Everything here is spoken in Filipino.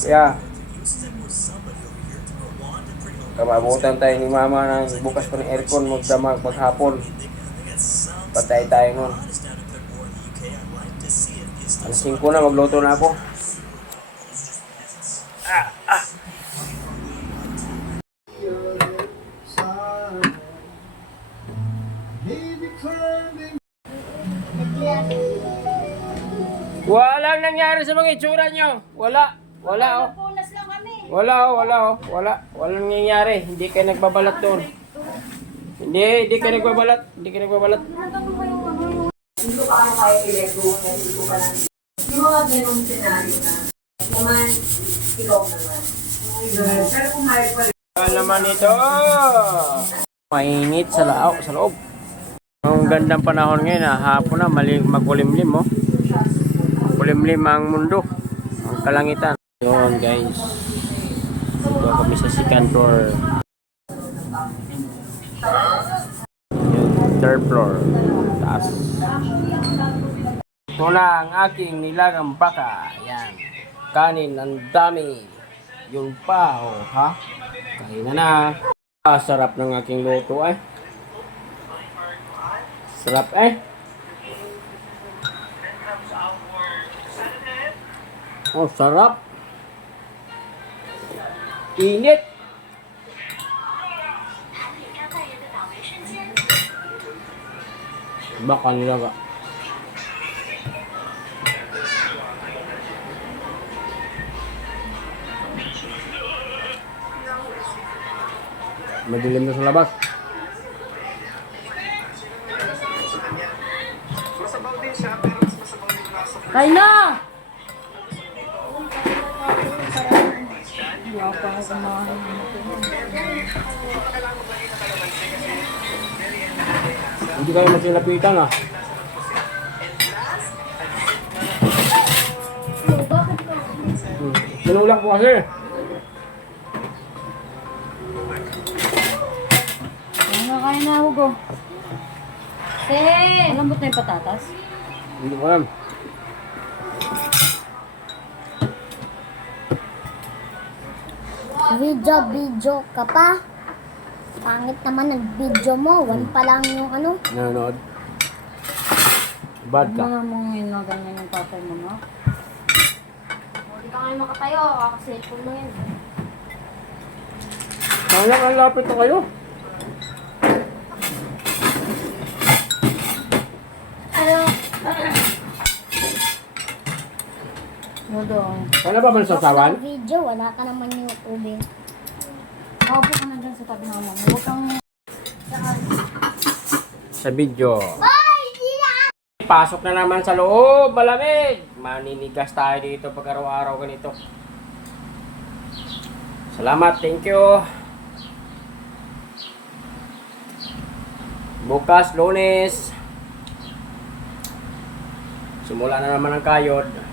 Kaya, kamabutan tayo ni mama ng bukas pa ng aircon magdamag maghapon. Patay tayo nun. Alas 5 na, magluto na ako. Walang nangyari sa mga itsura nyo. Wala. Wala oh. Punas lang kami. Wala oh, wala oh. Wala. Walang nangyayari. Hindi kayo nagbabalat doon. Hindi, hindi kayo nagbabalat. Hindi kayo nagbabalat. Hindi ko paano kaya i-lego na hindi ko pa lang. Yung mga ganong senaryo na, naman, ikaw naman. Pero kung mahal pa rin. Ano naman ito? Mainit sa loob, sa loob. Ang gandang panahon ngayon, ah, hapon na, mali, makulimlim, oh. Makulimlim ang mundo, ang kalangitan. Yun, guys. Dito kami sa second floor. Yun, third floor. Taas. Ito na ang aking nilagang baka. Yan. Kanin, ang dami. Yung pa, oh, ha? Kain na na. Ah, sarap ng aking luto eh. Sarap eh. Oh, sarap. Init. Baka nilaga. Madilim na sa labas. Kain na! Hindi kayo magsinapitan ah. Hmm. Sinulak po kasi. Ano kain na, Hugo? Te! Malambot na yung patatas. Hindi ko alam. Video, video ka pa. Pangit naman ang video mo. One pa lang yung ano. Nanonood. Bad ka. Mga mong yun na ganyan yung tatay mo, no? Hindi ka ngayon makatayo. Kakaselfon mo yun. Sayang ang lapit na kayo. Ano? Mudo. Kaya ba man sa sawan? video, wala ka naman YouTube eh. Kaupo ka na dyan sa tabi ng mama. Huwag kang... Sa video. Na! Pasok na naman sa loob, malamig. Maninigas tayo dito pag araw-araw ganito. Salamat, thank you. Bukas, lunes. Simula na naman ang kayod.